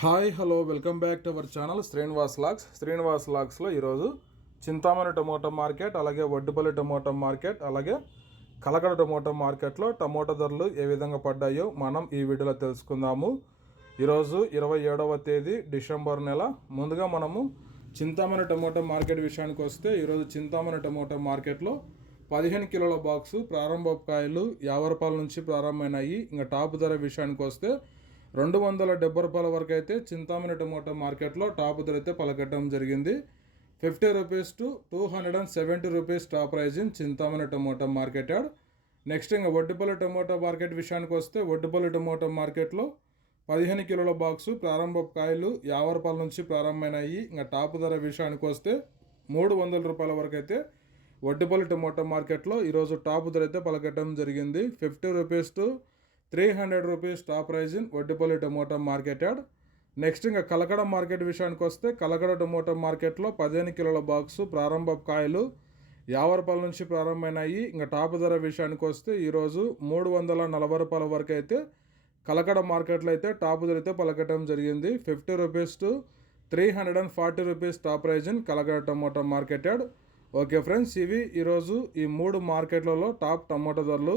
Hi hello welcome back to our channel Srinivas lakhs. Srinivas లాక్స్లో ఈరోజు Chintamani tomato market అలాగే Vaddupalli tomato market అలాగే కలకడ టమోటా మార్కెట్లో టమోటా ధరలు ఏ విధంగా పడ్డాయో మనం ఈ వీడియోలో తెలుసుకుందాము. ఈరోజు ఇరవై ఏడవ తేదీ డిసెంబర్ నెల. ముందుగా మనము చింతామణి టమోటా మార్కెట్ విషయానికి వస్తే ఈరోజు చింతామణి టమోటా మార్కెట్లో పదిహేను కిలోల బాక్సు ప్రారంభ కాయలు యాభై రూపాయల నుంచి ప్రారంభమైనాయి. ఇంకా టాప్ ధర విషయానికి వస్తే రెండు వందల డెబ్బై రూపాయల వరకు అయితే చింతామణి టమోటా మార్కెట్లో టాప్ ధర అయితే పలకట్టడం జరిగింది. Fifty rupees to two hundred and seventy rupees top price in Chintamani tomato market yard. Next ఇంకా వడ్డిపల్లి టమోటా మార్కెట్ విషయానికి వస్తే ఒడ్డుపల్లి టమోటా మార్కెట్లో పదిహేను కిలోల బాక్సు ప్రారంభ కాయలు యాభై రూపాయల నుంచి ప్రారంభమైనాయి. ఇంకా టాప్ ధర విషయానికి వస్తే మూడు వందల రూపాయల వరకు అయితే వడ్డిపల్లి టమోటా మార్కెట్లో ఈరోజు టాప్ ధర అయితే పలకట్టడం జరిగింది. Fifty rupees to three hundred rupees top price in Vaddipalli tomato market next ఇంకా కలకడ మార్కెట్ విషయానికి వస్తే కలకడ టమోటా మార్కెట్లో పదిహేను కిలోల బాక్సు ప్రారంభ కాయలు యాభై రూపాయల నుంచి ప్రారంభమైనాయి. ఇంకా టాప్ ధర విషయానికి వస్తే ఈరోజు మూడు వందల నలభై రూపాయల వరకు అయితే కలకడ మార్కెట్లో అయితే టాప్ ధర అయితే పలకటం జరిగింది. Fifty rupees to three hundred and forty rupees top price in Kalakada tomato market okay friends ఇవి ఈరోజు ఈ మూడు మార్కెట్లలో టాప్ టమోటా ధరలు.